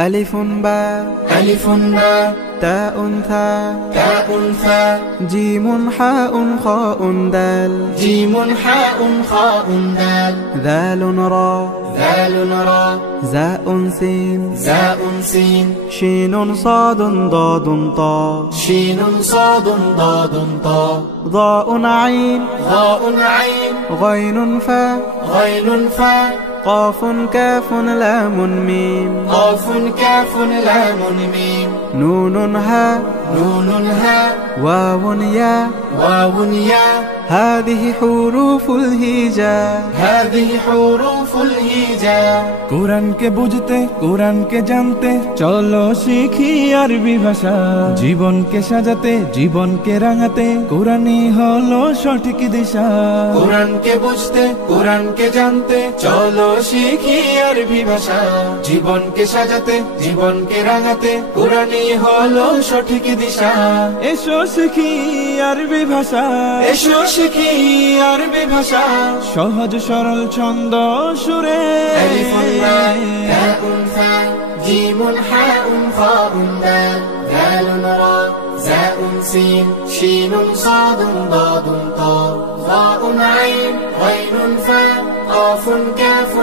ألف باء ألف باء تاء ثاء تاء ثاء جيم حاء خاء دال جيم حاء خاء دال ذال را ذال را زاء سين زاء سين شين صاد ضاد طاء شين صاد ضاد طاء ضاء عين ضاء عين غين فاء غين فاء قاف كاف لام ميم قاف كاف لام ميم نون هاء نون هاء واو ياء واو ياء هذه حروف الهجاء هذه حروف الهجاء কোরআনকে বুঝতে কোরআনকে জানতে চলো শিখি আরবি ভাষা জীবনকে সাজাতে জীবনকে রাঙাতে কোরআনই হলো সঠিক দিশা কোরআনকে বুঝতে কোরআনকে জানতে চলো শিখি আরবি ভাষা জীবনকে সাজাতে জীবনকে রাঙাতে কোরআনই হলো সঠিক দিশা এসো শিখি আরবি ভাষা এসো শিখি আরবি ভাষা সহজ সরল ছন্দ সুরে ألف باء تاء ثاء جيم حاء خاء دال ذال را زاء سين شين صاد ضاد طاء ضاء عين غين فاء قاف كاف